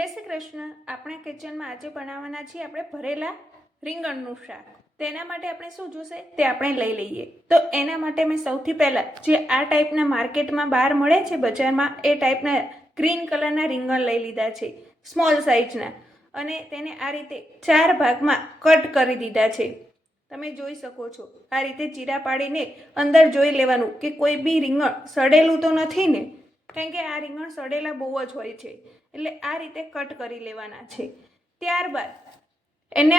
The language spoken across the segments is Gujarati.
જય શ્રી કૃષ્ણ। આપણે કિચનમાં આજે બનાવવાના છીએ આપણે ભરેલા રીંગણનું શાક। તેના માટે આપણે શું જોશે તે આપણે લઈ લઈએ। તો એના માટે મેં સૌથી પહેલાં જે આ ટાઈપના માર્કેટમાં બહાર મળે છે બજારમાં એ ટાઈપના ગ્રીન કલરના રીંગણ લઈ લીધા છે, સ્મોલ સાઇઝના, અને તેને આ રીતે 4 ભાગમાં કટ કરી દીધા છે। તમે જોઈ શકો છો આ રીતે ચીરા પાડીને અંદર જોઈ લેવાનું કે કોઈ બી રીંગણ સડેલું તો નથી ને, કારણ કે આ રીંગણ સડેલા બહુ જ હોય છે, એટલે આ રીતે કટ કરી લેવાના છે। ત્યારબાદ એને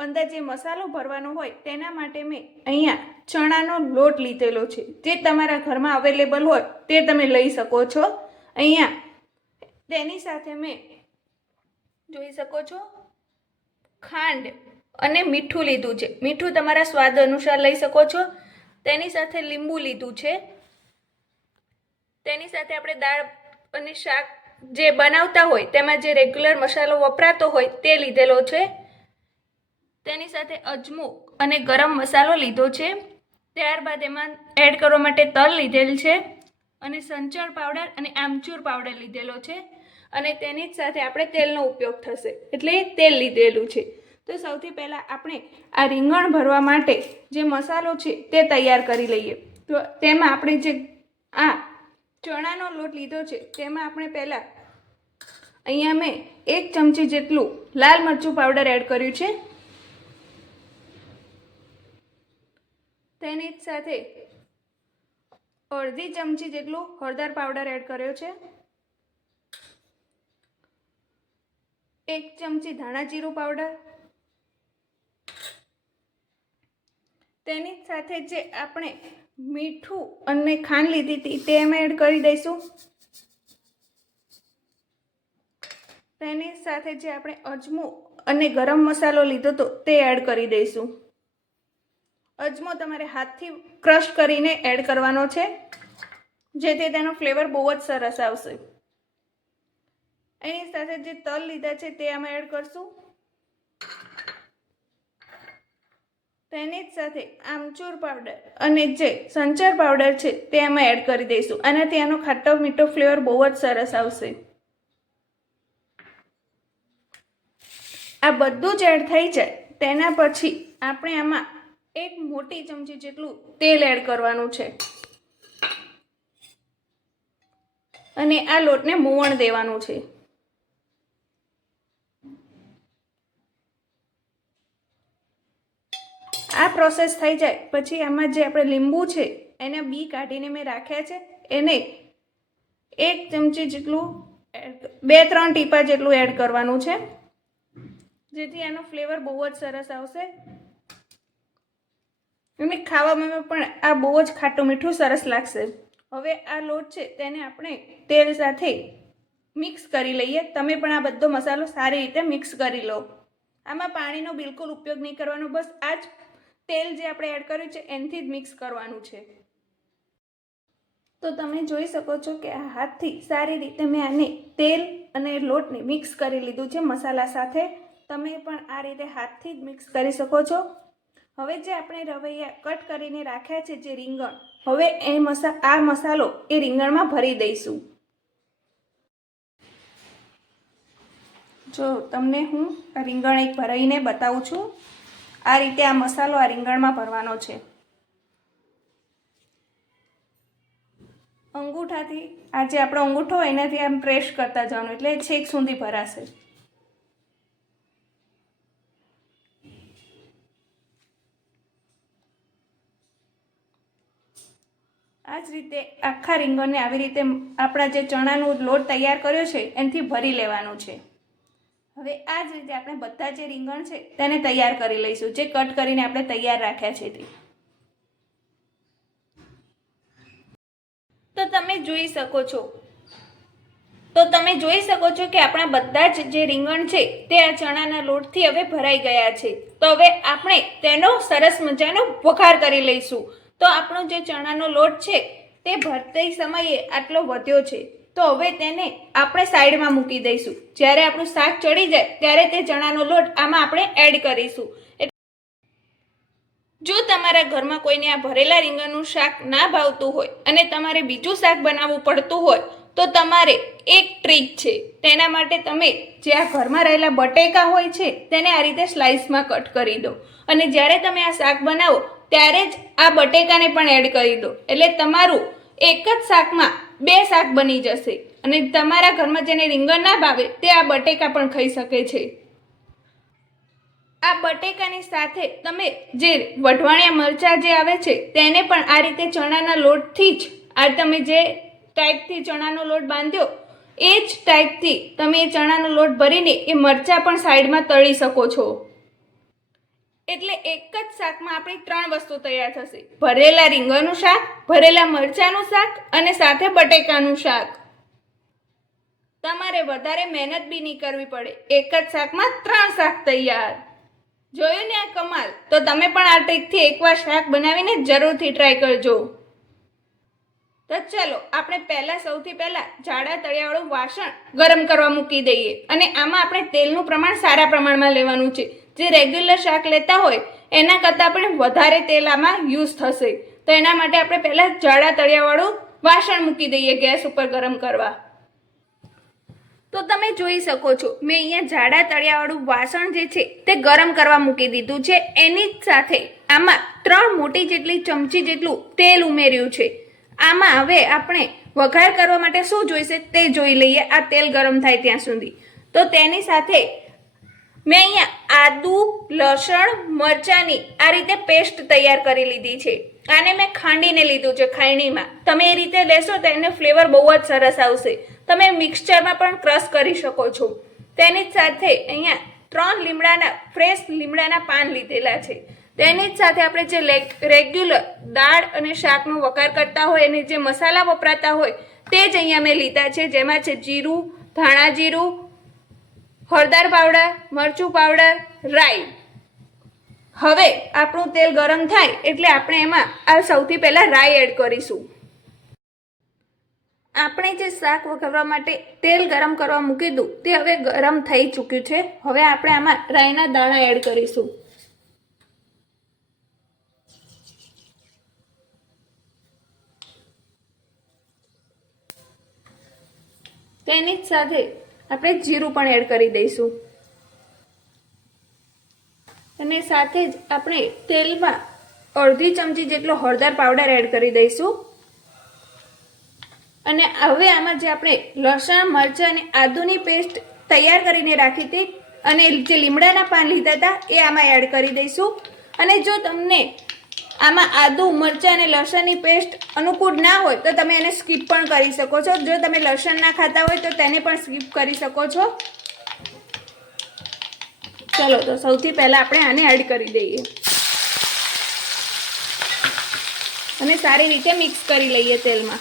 અંદર જે મસાલો ભરવાનો હોય તેના માટે મેં અહીંયા ચણાનો લોટ લીધેલો છે, જે તમારા ઘરમાં અવેલેબલ હોય તે તમે લઈ શકો છો। અહીંયા તેની સાથે મેં જોઈ શકો છો ખાંડ અને મીઠું લીધું છે, મીઠું તમારા સ્વાદ અનુસાર લઈ શકો છો। તેની સાથે લીંબુ લીધું છે। તેની સાથે આપણે દાળ અને શાક જે બનાવતા હોય તેમાં જે રેગ્યુલર મસાલો વપરાતો હોય તે લીધેલો છે। તેની સાથે અજમો અને ગરમ મસાલો લીધો છે। ત્યારબાદ એમાં એડ કરવા માટે તલ લીધેલ છે અને સંચળ પાવડર અને આમચૂર પાવડર લીધેલો છે, અને તેની જ સાથે આપણે તેલનો ઉપયોગ થશે એટલે તેલ લીધેલું છે। તો સૌથી પહેલાં આપણે આ રીંગણ ભરવા માટે જે મસાલો છે તે તૈયાર કરી લઈએ। તો તેમાં આપણે જે આ ચણાનો લોટ લીધો છે તેમાં આપણે પહેલાં અહીંયા મેં 1 ચમચી જેટલું લાલ મરચું પાવડર એડ કર્યું છે। તેની જ સાથે અડધી ચમચી જેટલું હળદર પાવડર એડ કર્યો છે, 1 ચમચી ધાણા જીરું પાવડર, તેની સાથે જે આપણે મીઠું અને ખાંડ લીધી હતી તે એમાં એડ કરી દઈશું। તેની સાથે જે આપણે અજમો અને ગરમ મસાલો લીધો હતો તે એડ કરી દઈશું। અજમો તમારે હાથથી ક્રશ કરીને એડ કરવાનો છે, જેથી તેનો ફ્લેવર બહુ જ સરસ આવશે। એની સાથે જે તલ લીધા છે તે આમાં એડ કરશું। તેની જ સાથે આમચૂર પાવડર અને જે સંચર પાવડર છે તે આમાં એડ કરી દઈશું। આનાથી આનો ખાટો મીઠો ફ્લેવર બહુ જ સરસ આવશે। આ બધું જ એડ થઈ જાય તેના પછી આપણે આમાં 1 મોટી ચમચી જેટલું તેલ એડ કરવાનું છે અને આ લોટને મોવણ દેવાનું છે। આ પ્રોસેસ થઈ જાય પછી આમાં જે આપણે લીંબુ છે એને બી કાઢીને મેં રાખ્યા છે, એને 1 ચમચી જેટલું 2-3 ટીપા જેટલું એડ કરવાનું છે, જેથી આનો ફ્લેવર બહુ જ સરસ આવશે અને ખાવામાં પણ આ બહુ જ ખાટું મીઠું સરસ લાગશે। હવે આ લોટ છે તેને આપણે તેલ સાથે મિક્સ કરી લઈએ। તમે પણ આ બધો મસાલો સારી રીતે મિક્સ કરી લો। આમાં પાણીનો બિલકુલ ઉપયોગ નહીં કરવાનો, બસ આ જ તેલ જે આપણે એડ કર્યું છે એનાથી જ મિક્સ કરવાનું છે। તો તમે જોઈ શકો છો કે આ હાથથી સારી રીતે મેં આને તેલ અને લોટને મિક્સ કરી લીધું છે મસાલા સાથે। તમે પણ આ રીતે હાથથી જ મિક્સ કરી શકો છો। હવે જે આપણે રવૈયા કટ કરીને રાખ્યા છે જે રીંગણ, હવે આ મસાલો એ રીંગણમાં ભરી દઈશું। જો તમને હું આ રીંગણ એક ભરાઈને બતાવું છું, આ રીતે આ મસાલો આ રીંગણમાં ભરવાનો છે। અંગૂઠાથી આ જે આપણો અંગૂઠો હોય એનાથી આમ પ્રેસ કરતા જવાનું એટલે છેક સુધી ભરાશે। આ જ રીતે આખા રીંગણને આવી રીતે આપણા જે ચણાનો લોટ તૈયાર કર્યો છે એનાથી ભરી લેવાનું છે। હવે આ જ રીતે આપણે બધા જે રીંગણ છે તેને તૈયાર કરી લઈશું, જે કટ કરીને આપણે તૈયાર રાખ્યા છે તે। તો તમે જોઈ શકો છો કે આપણા બધા જ જે રીંગણ છે તે આ ચણાના લોટથી હવે ભરાઈ ગયા છે। તો હવે આપણે તેનો સરસ મજાનો વઘાર કરી લઈશું। તો આપણો જે ચણાનો લોટ છે તે ભરતી સમયે આટલો વધ્યો છે, તો હવે તેને આપણે સાઈડમાં મૂકી દઈશું। જ્યારે આપણું શાક ચડી જાય ત્યારે તે ચણાનો લોટ આમાં આપણે એડ કરીશું। જો તમારા ઘરમાં કોઈને આ ભરેલા રીંગણનું શાક ના ભાવતું હોય અને તમારે બીજું શાક બનાવવું પડતું હોય તો તમારે એક ટ્રીક છે. તેના માટે તમે જે આ ઘરમાં રહેલા બટેકા હોય છે તેને આ રીતે સ્લાઇસમાં કટ કરી દો અને જ્યારે તમે આ શાક બનાવો ત્યારે જ આ બટેકાને પણ એડ કરી દો. એટલે તમારું એક જ શાકમાં 2 શાક બની જશે અને તમારા ઘરમાં જેને રીંગણ ના ભાવે તે આ બટેકા પણ ખાઈ શકે છે. આ બટેકાની સાથે તમે જે વઢવાણિયા મરચાં જે આવે છે તેને પણ આ રીતે ચણાના લોટથી જ આ તમે જે ટાઈપથી ચણાનો લોટ બાંધ્યો એ જ ટાઈપથી તમે એ ચણાનો લોટ ભરીને એ મરચાં પણ સાઈડમાં તળી શકો છો. એટલે એક જ શાકમાં આપણી 3 વસ્તુ તૈયાર થશે: ભરેલા રીંગણનું શાક, ભરેલા મરચાંનું શાક અને સાથે બટેકાનું શાક. તમારે વધારે મહેનત બી નહીં કરવી પડે, એક જ શાકમાં 3 શાક તૈયાર. જોયું ને આ કમાલ? તો તમે પણ આ ટ્રીકથી એકવાર શાક બનાવીને જરૂરથી ટ્રાય કરજો. તો ચલો આપણે સૌથી પહેલા જાડા તળિયાવાળું વાસણ ગરમ કરવા મૂકી દઈએ અને આમાં આપણે તેલનું પ્રમાણ સારા પ્રમાણમાં લેવાનું છે. જે રેગ્યુલર શાક લેતા હોય એના કરતાં પણ વધારે તેલ આમાં યુઝ થશે. તો એના માટે આપણે પહેલાં જાડા તળિયાવાળું વાસણ મૂકી દઈએ ગેસ ઉપર ગરમ કરવા. તો તમે જોઈ શકો છો મેં અહીંયા જાડા તળિયાવાળું વાસણ જે છે તે ગરમ કરવા મૂકી દીધું છે. એની જ સાથે આમાં 3 મોટી જેટલી ચમચી જેટલું તેલ ઉમેર્યું છે. આમાં હવે આપણે વઘાર કરવા માટે શું જોઈશે તે જોઈ લઈએ આ તેલ ગરમ થાય ત્યાં સુધી. તો તેની સાથે મેં અહીંયા આદુ, લસણ, મરચાંની આ રીતે પેસ્ટ તૈયાર કરી લીધી છે. આને મેં ખાંડીને લીધું છે ખાયણીમાં. તમે એ રીતે લેશો તો એને ફ્લેવર બહુ જ સરસ આવશે. તમે મિક્સચરમાં પણ ક્રશ કરી શકો છો. તેની જ સાથે અહીંયા 3 ફ્રેશ લીમડાના પાન લીધેલા છે. તેની જ સાથે આપણે જે રેગ્યુલર દાળ અને શાકનો વઘાર કરતા હોય અને જે મસાલા વપરાતા હોય તે જ અહીંયા મેં લીધા છે. જેમાં છે જીરું, ધાણા જીરું, હળદર પાવડર, મરચું પાવડર, રાઈ. હવે આપણું તેલ ગરમ થાય એટલે આપણે એમાં આ સૌથી પહેલાં રાઈ એડ કરીશું. આપણે જે શાક વઘારવા માટે તેલ ગરમ કરવા મૂકી દીધું તે હવે ગરમ થઈ ચૂક્યું છે. હવે આપણે આમાં રાઈના દાણા એડ કરીશું. તેની જ સાથે આપણે જીરું પણ એડ કરી દઈશું અને સાથે જ આપણે તેલમાં અડધી ચમચી જેટલો હળદર પાવડર એડ કરી દઈશું. અને હવે આમાં જે આપણે લસણ, મરચાં અને આદુની પેસ્ટ તૈયાર કરીને રાખી હતી અને જે લીમડાના પાન લીધા હતા એ આમાં એડ કરી દઈશું. અને જો તમને આમાં આદુ, મરચાં અને લસણની પેસ્ટ અનુકૂળ ના હોય તો તમે એને સ્કીપ પણ કરી શકો છો. જો તમે લસણ ના ખાતા હોય તો તેને પણ સ્કીપ કરી શકો છો. ચલો તો સૌથી પહેલાં આપણે આને એડ કરી દઈએ અને સારી રીતે મિક્સ કરી લઈએ તેલમાં.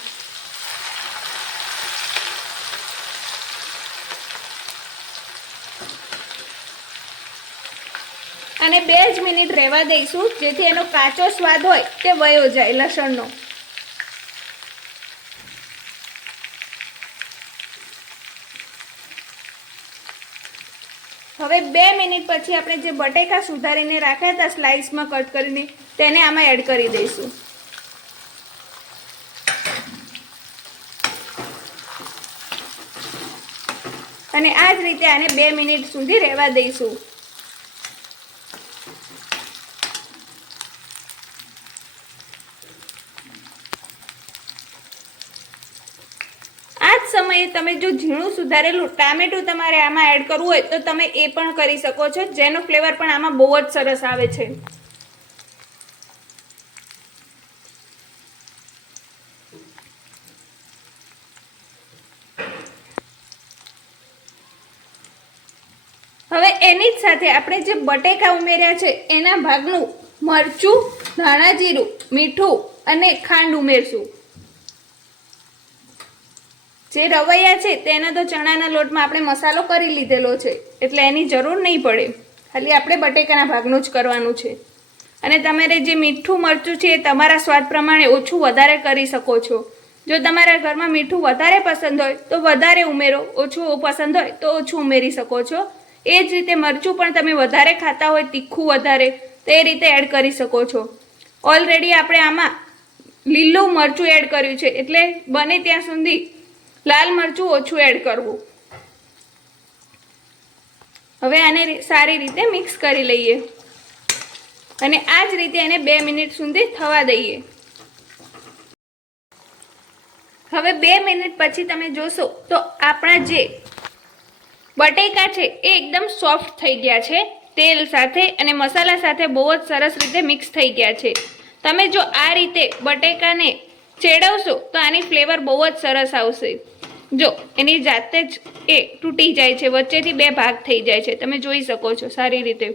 અને 2 જ મિનિટ રહેવા દઈશું જેથી એનો કાચો સ્વાદ હોય તે વયો જાય લસણનો. હવે 2 મિનિટ પછી આપણે જે બટેકા સુધારીને રાખ્યા હતા સ્લાઇસમાં કટ કરીને તેને આમાં એડ કરી દઈશું. અને આ જ રીતે આને 2 મિનિટ સુધી રહેવા દઈશું. સમયે તમે જો ઝીણું સુધારેલું ટામેટું તમારે આમાં એડ કરવું હોય તો તમે એ પણ કરી શકો છો, જેનો ફ્લેવર પણ આમાં બહુ જ સરસ આવે છે. હવે એની જ સાથે આપણે જે બટેકા ઉમેર્યા છે એના ભાગનું મરચું, ધાણા જીરું, મીઠું અને ખાંડ ઉમેરશું. જે રવૈયા છે તેના તો ચણાના લોટમાં આપણે મસાલો કરી લીધેલો છે એટલે એની જરૂર નહીં પડે, ખાલી આપણે બટેકાના ભાગનું જ કરવાનું છે. અને તમારે જે મીઠું મરચું છે એ તમારા સ્વાદ પ્રમાણે ઓછું વધારે કરી શકો છો. જો તમારા ઘરમાં મીઠું વધારે પસંદ હોય તો વધારે ઉમેરો, ઓછું પસંદ હોય તો ઓછું ઉમેરી શકો છો. એ જ રીતે મરચું પણ તમે વધારે ખાતા હોય, તીખું વધારે, તો એ રીતે એડ કરી શકો છો. ઓલરેડી આપણે આમાં લીલું મરચું એડ કર્યું છે એટલે બને ત્યાં સુધી લાલ મરચું ઓછું એડ કરવું. હવે આને સારી રીતે મિક્સ કરી લઈએ અને આ જ રીતે એને 2 મિનિટ સુધી થવા દઈએ. હવે 2 મિનિટ પછી તમે જોશો તો આપણા જે બટેકા છે એ એકદમ સોફ્ટ થઈ ગયા છે, તેલ સાથે અને મસાલા સાથે બહુ જ સરસ રીતે મિક્સ થઈ ગયા છે. તમે જો આ રીતે બટેકાને ચેડવશો તો આની ફ્લેવર બહુ જ સરસ આવશે. જો એની જાતે જ એ તૂટી જાય છે, વચ્ચેથી 2 ભાગ થઈ જાય છે, તમે જોઈ શકો છો સારી રીતે.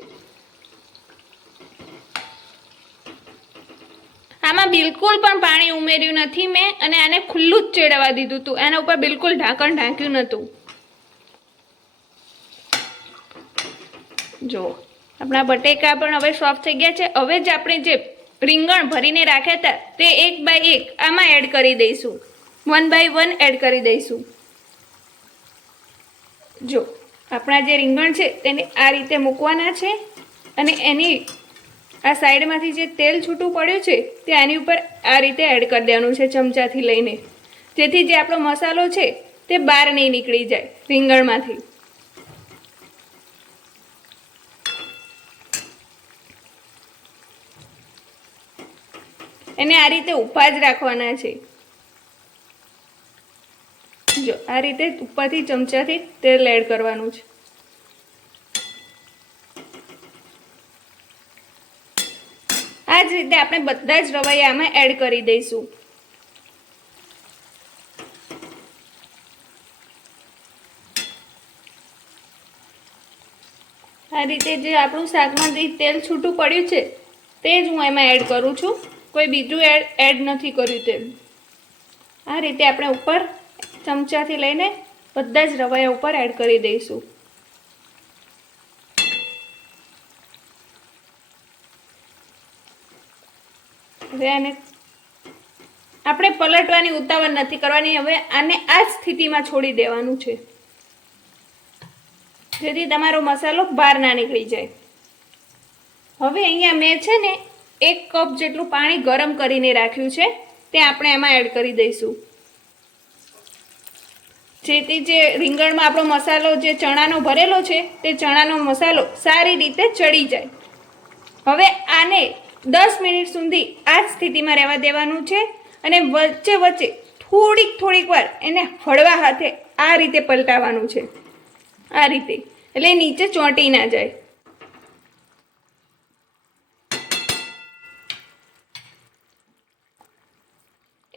આમાં બિલકુલ પણ પાણી ઉમેર્યું નથી મેં અને આને ખુલ્લું જ ચેડવા દીધું હતું. એના ઉપર બિલકુલ ઢાંકણ ઢાંક્યું નહોતું. જો આપણા બટેકા પણ હવે સોફ્ટ થઈ ગયા છે. હવે જ આપણે જે રીંગણ ભરીને રાખ્યા હતા તે 1 બાય 1 આમાં એડ કરી દઈશું, 1 બાય 1 એડ કરી દઈશું. જો આપણા જે રીંગણ છે તેને આ રીતે મૂકવાના છે અને એની આ સાઈડમાંથી જે તેલ છૂટું પડ્યું છે તે આની ઉપર આ રીતે એડ કરી દેવાનું છે ચમચાથી લઈને, જેથી જે આપણો મસાલો છે તે બહાર નહીં નીકળી જાય રીંગણમાંથી. એને આ રીતે ઊભા જ રાખવાના છે. જો આ રીતે ઉપરથી ચમચાથી તેલ એડ કરવાનું છે. આ જ રીતે આપણે બધા જ રવૈયા આમાં એડ કરી દઈશું. આ રીતે જે આપણું શાકમાંથી તેલ છૂટું પડ્યું છે તે જ હું એમાં એડ કરું છું, કોઈ બીજું એડ નથી કર્યું તેલ. આ રીતે આપણે ઉપર ચમચાથી લઈને બધા જ રવૈયા ઉપર એડ કરી દઈશું. હવે આને આપણે પલટવાની ઉતાવળ નથી કરવાની. હવે આને આ સ્થિતિમાં છોડી દેવાનું છે, જેથી તમારો મસાલો બહાર ના નીકળી જાય. હવે અહીંયા મેં છે ને 1 કપ જેટલું પાણી ગરમ કરીને રાખ્યું છે તે આપણે એમાં એડ કરી દઈશું, જેથી જે રીંગણમાં આપણો મસાલો જે ચણાનો ભરેલો છે તે ચણાનો મસાલો સારી રીતે ચડી જાય. હવે આને 10 મિનિટ સુધી આ જ સ્થિતિમાં રહેવા દેવાનું છે અને વચ્ચે વચ્ચે થોડીક વાર એને હળવા હાથે આ રીતે પલટાવવાનું છે, આ રીતે, એટલે નીચે ચોંટી ના જાય.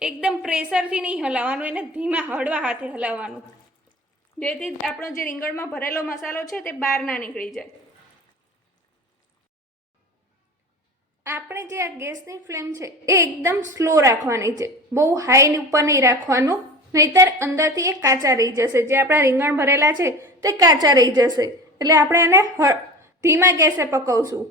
એકદમ પ્રેશરથી નહીં હલાવવાનું, એને ધીમા હળવા હાથે હલાવવાનું, જેથી આપણો જે રીંગણમાં ભરેલો મસાલો છે તે બહાર ના નીકળી જાય. આપણે જે આ ગેસની ફ્લેમ છે એ એકદમ સ્લો રાખવાની છે, બહુ હાઈની ઉપર નહીં રાખવાનું, નહીંતર અંદરથી એ કાચા રહી જશે. જે આપણા રીંગણ ભરેલા છે તે કાચા રહી જશે, એટલે આપણે એને ધીમા ગેસે પકવશું.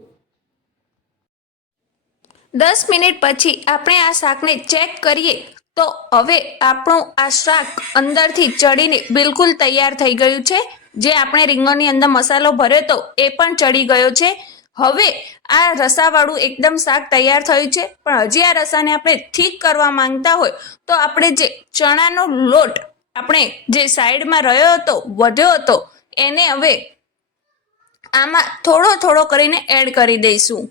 10 મિનિટ પછી આપણે આ શાકને ચેક કરીએ તો હવે આપણું આ શાક અંદરથી ચડીને બિલકુલ તૈયાર થઈ ગયું છે. જે આપણે રીંગણની અંદર મસાલો ભર્યો હતો એ પણ ચડી ગયો છે. હવે આ રસાવાળું એકદમ શાક તૈયાર થયું છે, પણ હજી આ રસાને આપણે ઠીક કરવા માંગતા હોય તો આપણે જે ચણાનો લોટ આપણે જે સાઈડમાં રહ્યો હતો, વધ્યો હતો, એને હવે આમાં થોડો કરીને એડ કરી દઈશું.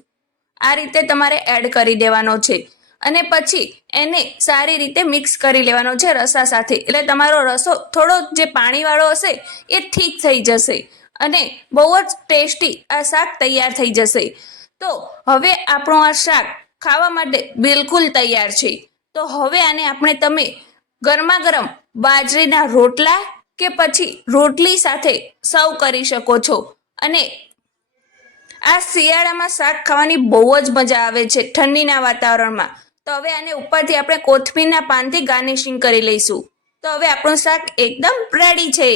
આ રીતે તમારે એડ કરી દેવાનો છે અને પછી એને સારી રીતે મિક્સ કરી લેવાનો છે રસા સાથે, એટલે તમારો રસો થોડો જે પાણીવાળો હશે એ ઠીક થઈ જશે અને બહુ જ ટેસ્ટી આ શાક તૈયાર થઈ જશે. તો હવે આપણું આ શાક ખાવા માટે બિલકુલ તૈયાર છે. તો હવે આને તમે ગરમા ગરમ બાજરીના રોટલા કે પછી રોટલી સાથે સર્વ કરી શકો છો. અને આ શિયાળામાં શાક ખાવાની બહુ જ મજા આવે છે ઠંડીના વાતાવરણમાં. તો હવે આને ઉપરથી આપણે કોથમીરના પાનથી ગાર્નિશિંગ કરી લઈશું. તો હવે આપણું શાક એકદમ રેડી છે.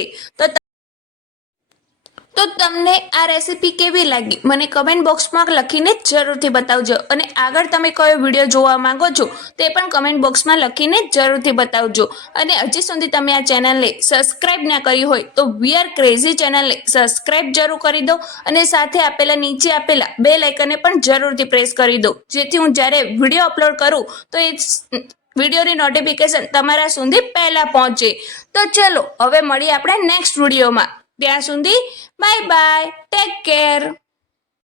તો તમને આ રેસીપી કેવી લાગી મને કમેન્ટ બોક્સમાં લખીને જરૂરથી બતાવજો, અને આગળ તમે કયો વિડીયો જોવા માંગો છો તે પણ કમેન્ટ બોક્સમાં લખીને જરૂરથી બતાવજો. અને હજી સુધી તમે આ ચેનલને સબસ્ક્રાઈબ ના કરી હોય તો વી આર ક્રેઝી ચેનલને સબસ્ક્રાઈબ જરૂર કરી દો અને સાથે નીચે આપેલા બેલ આઇકનને પણ જરૂરથી પ્રેસ કરી દો, જેથી હું જ્યારે વિડીયો અપલોડ કરું તો એ વિડીયોની નોટિફિકેશન તમારા સુધી પહેલાં પહોંચે. તો ચલો હવે મળીએ આપણે નેક્સ્ટ વિડીયોમાં. ત્યાં સુધી બાય બાય, ટેક કેર.